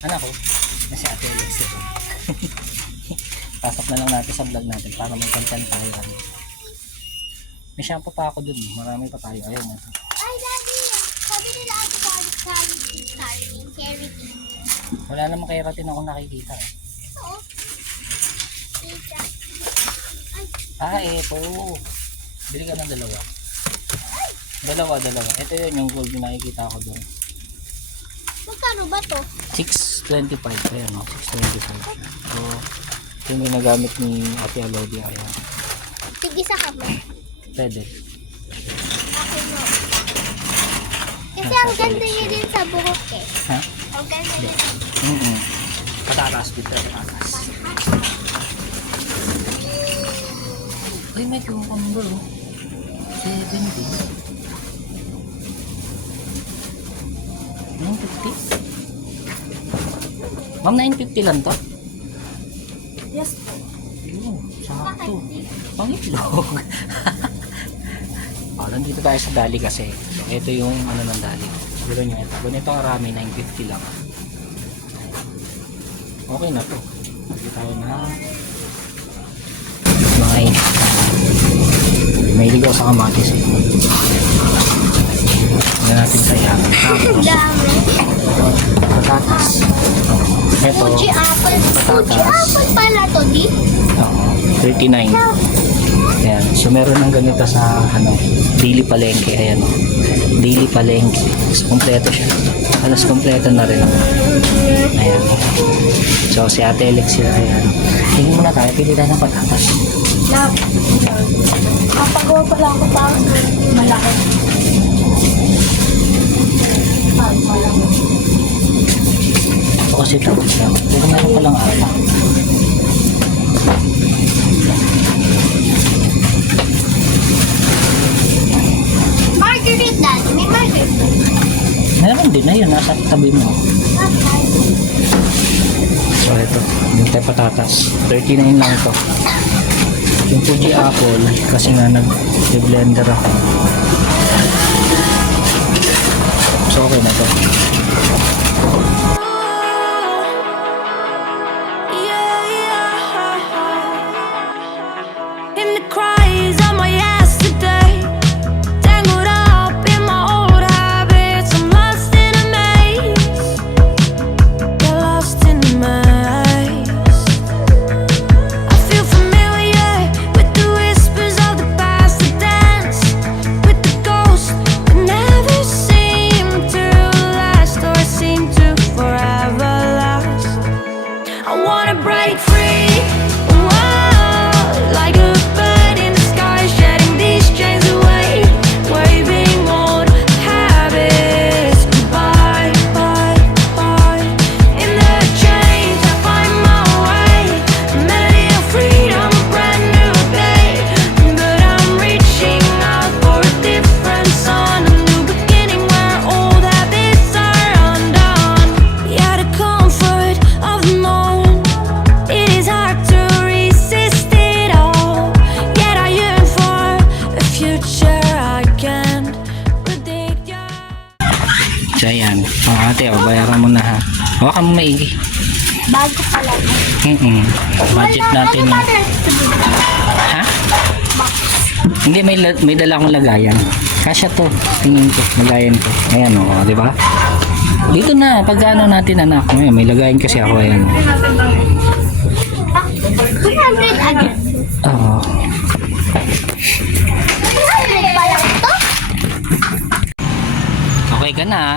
Anak ko, na si Ate Alex ito. Pasok na lang natin sa vlog natin para may content tayo. May shampoo pa ako dun. Marami pa tayo. Ayun. Ay, Daddy! Sabi nila ako keratin. Wala namang keratin ako nakikita. Oo. Tita. Ito. Bili ka ng dalawa. Dalawa. Ito yun yung gold na nakikita ko dun. Magkano ba to? 625. Ayan o. 625. So, ito yung ginagamit ni Ate Alodia. Ayan. Tig-isa ka mo. Pwede. Ako mo. Kasi ang ganda niya din sa buhok eh. Ha? Ang ganda din. Patatas dito. Patatas. Ay, may cucumber o. 70. 950? Ma'am, 950 lang to? Yes po. Sakto. Pangitlog. Nandito tayo sa dali kasi. Ito yung ano ng dali. Gulo nyo ito. Ganito karami, 950 lang. Okay na to. Hindi tayo na may ligaw sa kamatis. Hindi natin sayang. Ang dami. Patatas. Ito. Fuji apple. Fuji apple pala to, di? 39. Ayan. So meron ng ganito sa daily palengke. Ayan. Daily palengke. So kompleto siya. Alas kompleto na rin. Ayan. So si Ate Alex yun. Ayan. Tingin muna tayo. Pili tayo ng patatas. Kapagawa pala ako pa malaki. Ito kasi ito. Pero meron palang ala. Marguerite, Daddy. May marguerite. Meron din na yun. Nasa tabi mo. So ito. Yung tayo patatas. 39 lang ito. Yung Fuji apple. Kasi nga nag-blender ako. So okay na to. So ayan, ate, bayaran mo na ha. Hawakan mo maigi. Bago pala. Budget natin. Ha? Hindi, may dala akong lagayan. Kasya to, tingin ko, lagayan ko. Ayan o, di ba? Dito na, pag-ano natin anak. May lagayan kasi ako, ayan. 200 agad. Oo. 200 pala to? Okay ka na ha?